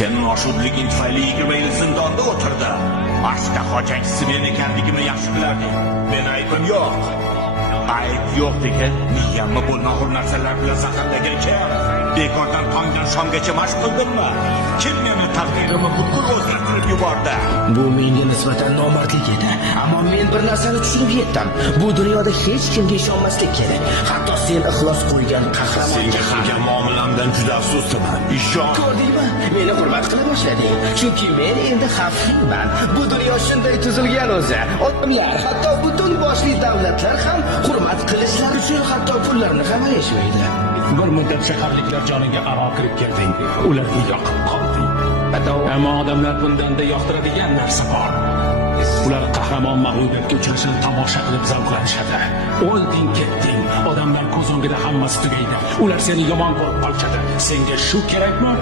Sen noshudliging tufayli 20 yil zindonda o'tirdi. Ashta hojangchisi men ekanligimni yaxshi bilarding. Men aybim yo'q. Ayb yo'q degan miyamni bo'lmag'ur narsalar bilan zaharlagan kim? Bekordan tongdan shomgacha mashq qildimmi? Kim meni taqdirimni butkul o'zgartirib yubordi? Bu menga nisbatan nomardlik edi. Ammo men bir narsani tushunib yetdim. Bu dunyoda hech kimga ishonmaslik kerak. Hatto sen ixlos qo'ygan qahramon. Senga qilgan muomalamdan juda afsusdaman. Ishon. Ko'rdingmi? Meni hurmat qila boshlading. Chunki men endi xavfliman. Bu dunyo shunday tuzilgan o'zi. Odamlar, hatto butun boshli davlatlar ham hurmat qilishlar uchun hatto pullarni ham ayashmaydi. Bir muddat shaharliklar joniga aro kirib kelding. Ularga yoqib qolding. Ammo odamlar bundanda yoqtiradigan narsa bor. Ular qahramon mag'lubiyatga uchrashini tomosha qilib zavqlanishadi. O'lding, ketding. Odamlar ko'z o'ngida hammasi tugaydi. Ular seni yomon ko'rib qolishadi. Senga shu kerakmi?